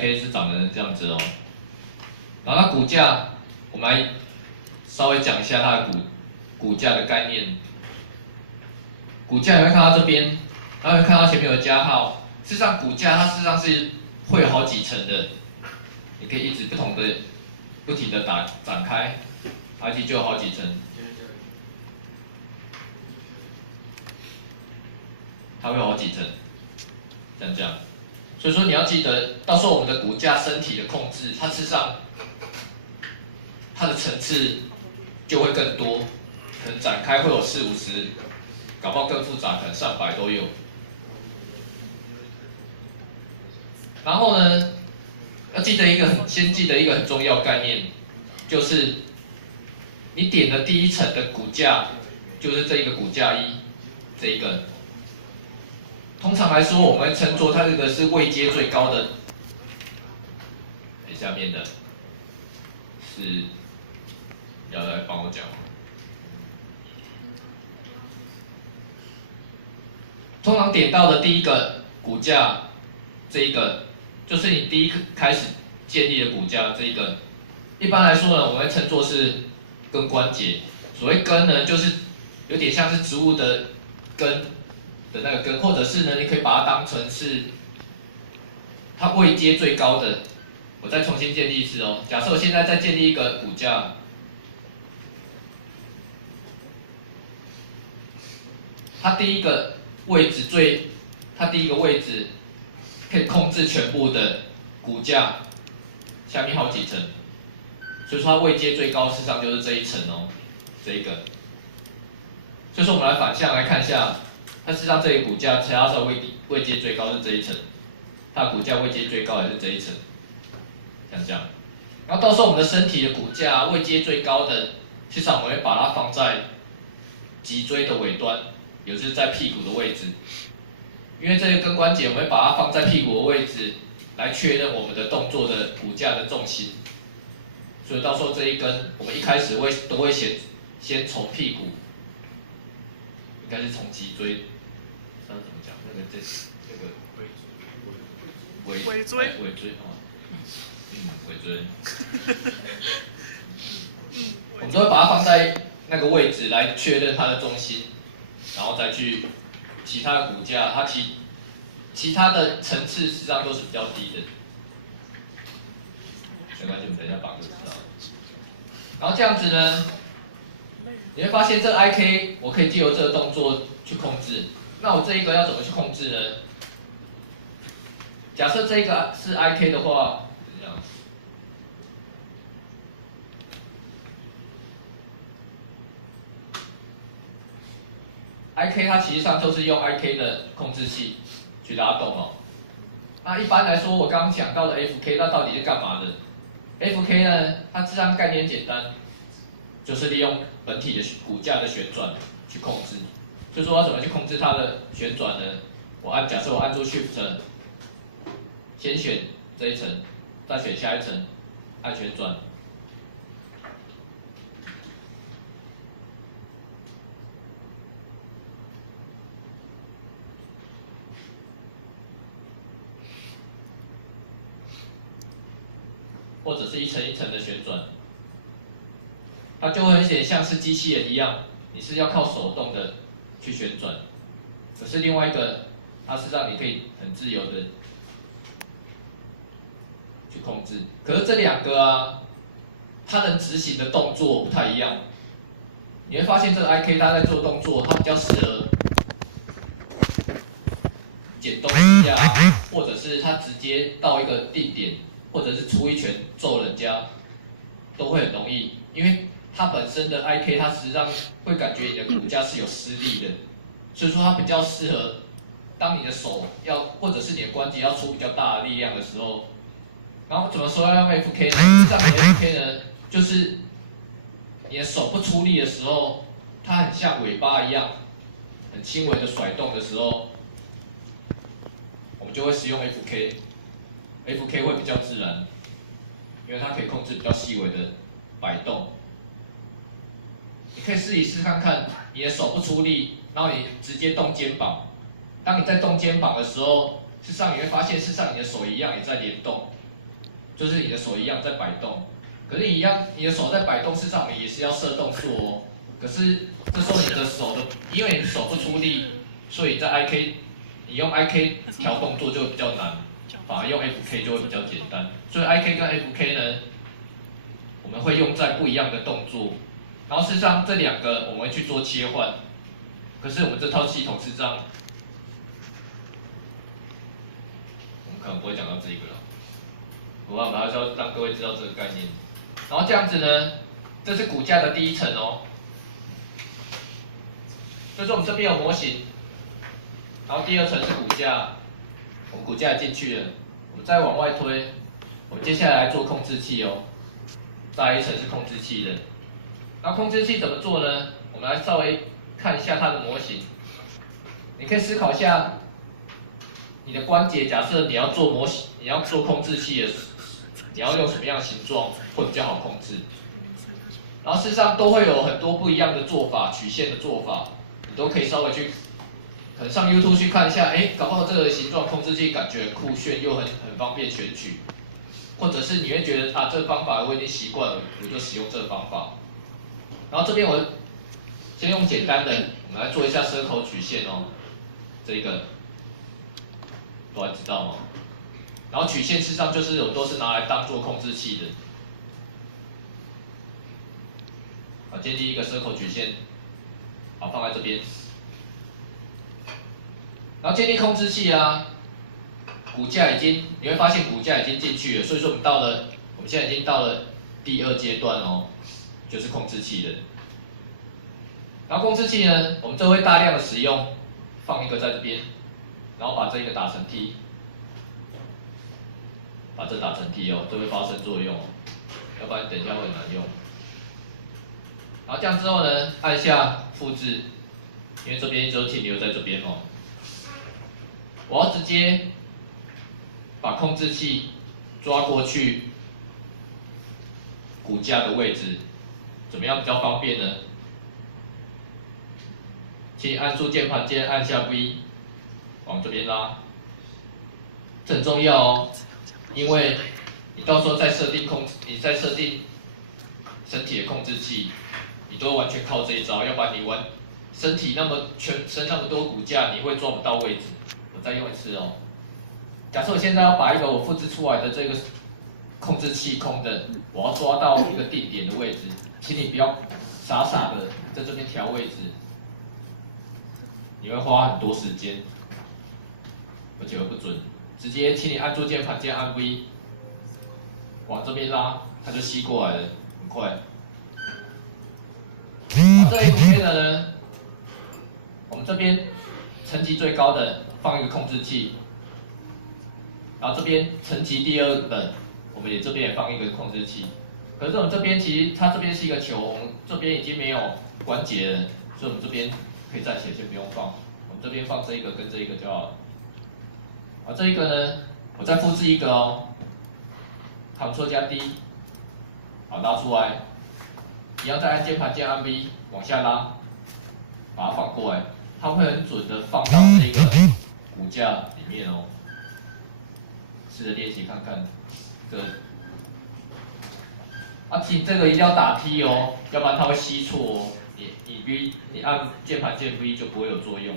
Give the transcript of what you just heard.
IK 是长得这样子哦。然后它股价，我们来稍微讲一下它的股价的概念。股价你会看到这边，然后会看到前面有加号。事实上，股价它事实上是会有好几层的，你可以一直不停的展开，而且就有好几层。它会有好几层，像这样。所以说你要记得，到时候我们的股价身体的控制，它事实上它的层次就会更多，可能展开会有40、50，搞不好更复杂，可能上百都有。然后呢，先记得一个很重要概念，就是你点的第一层的股价，就是这一个股价这一个。通常来说，我们会称作它这个是位阶最高的。下面的是要来帮我讲。通常点到的第一个股价，这一个就是你第一开始建立的股价，这一个。一般来说呢，我们会称作是根关节。所谓根呢，就是有点像是植物的根。的那个根，或者是呢，你可以把它当成是它位阶最高的。我再重新建立一次哦。假设我现在再建立一个股价，它第一个位置可以控制全部的股价下面好几层，所以说它位阶最高，事实上就是这一层哦，这一个。所以说我们来反向来看一下。它事实上这里股价，它的位阶最高是这一层，它的股价位阶最高也是这一层，像这样。然后到时候我们的身体的股价位阶最高的，事实上我们会把它放在脊椎的尾端，也就是在屁股的位置。因为这个根关节，我们会把它放在屁股的位置，来确认我们的动作的股价的重心。所以到时候这一根，我们一开始都会先从屁股，应该是从脊椎。那怎么讲？那个尾椎哦，尾椎。我们都会把它放在那个位置来确认它的重心，然后再去其他的股价，它其他的层次实际上都是比较低的。没关系，我们等一下绑就知道了。然后这样子呢，你会发现这个 IK 我可以借由这个动作去控制。那我这一个要怎么去控制呢？假设这个是 IK 的话，这样。IK 它其实上就是用 IK 的控制器去拉动哦。那一般来说，我刚刚讲到的 FK， 那到底是干嘛的 ？FK 呢，它这样概念简单，就是利用本体的股价的旋转去控制。所以说，要怎么去控制它的旋转呢？假设我按住 Shift， 先选这一层，再选下一层，按旋转。或者是一层一层的旋转，它就会很显像是机器人一样，你是要靠手动的去旋转。可是另外一个，它是让你可以很自由的去控制。可是这两个啊，它能执行的动作不太一样。你会发现这个 IK 它在做动作，它比较适合捡东西啊，或者是它直接到一个定点，或者是出一拳揍人家，都会很容易，因为它本身的 IK 它实际上会感觉你的股价是有施力的，所以说它比较适合当你的手或者是你的关节要出比较大的力量的时候。然后怎么说要用 FK 呢？这样的 FK 呢，就是你的手不出力的时候，它很像尾巴一样，很轻微的甩动的时候，我们就会使用 FK。FK 会比较自然，因为它可以控制比较细微的摆动。你可以试一试看看，你的手不出力，然后你直接动肩膀。当你在动肩膀的时候，事实上你会发现，事实上你的手一样也在联动，就是你的手一样在摆动。可是你的手在摆动，事实上也是要设动作哦。可是这时候你的手的，因为你手不出力，所以在 你用 IK 调动作就比较难，反而用 FK 就会比较简单。所以 IK 跟 FK 呢，我们会用在不一样的动作。然后事实上这两个我们会去做切换。可是我们这套系统是这样，我们可能不会讲到这个了。不过我们还是要让各位知道这个概念。然后这样子呢，这是骨架的第一层哦。就是我们这边有模型，然后第二层是骨架，我们骨架也进去了，我们再往外推，我们接下来做控制器哦。再来一层是控制器的，那控制器怎么做呢？我们来稍微看一下它的模型。你可以思考一下，你的关节，假设你要做模型，你要做控制器的，你要用什么样的形状会比较好控制？然后事实上都会有很多不一样的做法，曲线的做法，你都可以稍微去，可能上 YouTube 去看一下，哎，搞不好这个形状控制器感觉很酷炫，又很方便选取，或者是你会觉得啊，这个方法我已经习惯了，我就使用这个方法。然后这边我先用简单的，我们来做一下蛇口曲线哦，这个，大家知道吗？然后曲线事实上就是都是拿来当做控制器的。好，建立一个 circle 曲线，好放在这边。然后建立控制器啊，骨架你会发现骨架已经进去了，所以说我们现在已经到了第二阶段哦，就是控制器的。然后控制器呢，我们就会大量的使用，放一个在这边，然后把这个打成 T， 把这打成 T 哦，这会发生作用，要不然等一下会很难用。然后这样之后呢，按下复制，因为这边一直都停留在这边哦。我要直接把控制器抓过去骨架的位置，怎么样比较方便呢？请按住键盘键按下 V， 往这边拉，这很重要哦，因为你到时候你在设定身体的控制器。你都完全靠这一招，要不然你身体全身那么多骨架，你会抓不到位置。我再用一次哦。假设我现在要把一个我复制出来的这个控制器空的，我要抓到一个定点的位置，请你不要傻傻的在这边调位置，你会花很多时间，而且会不准。直接请你按住键盘键按 V， 往这边拉，它就吸过来了，很快。这 FK 的呢，我们这边层级最高的放一个控制器，然后这边层级第二的，我们这边也放一个控制器。可是我们这边其实它这边是一个球，我们这边已经没有关节了，所以我们这边可以暂且先不用放。我们这边放这一个跟这一个就好了。啊，这一个呢，我再复制一个哦 ，Ctrl 加 D， 好拉出来。一样再按键盘键按 V 往下拉，把它放过来，它会很准的放到这个骨架里面哦。试着练习看看，请这个一定要打 T 哦，要不然它会吸错哦。你按键盘键 V 就不会有作用。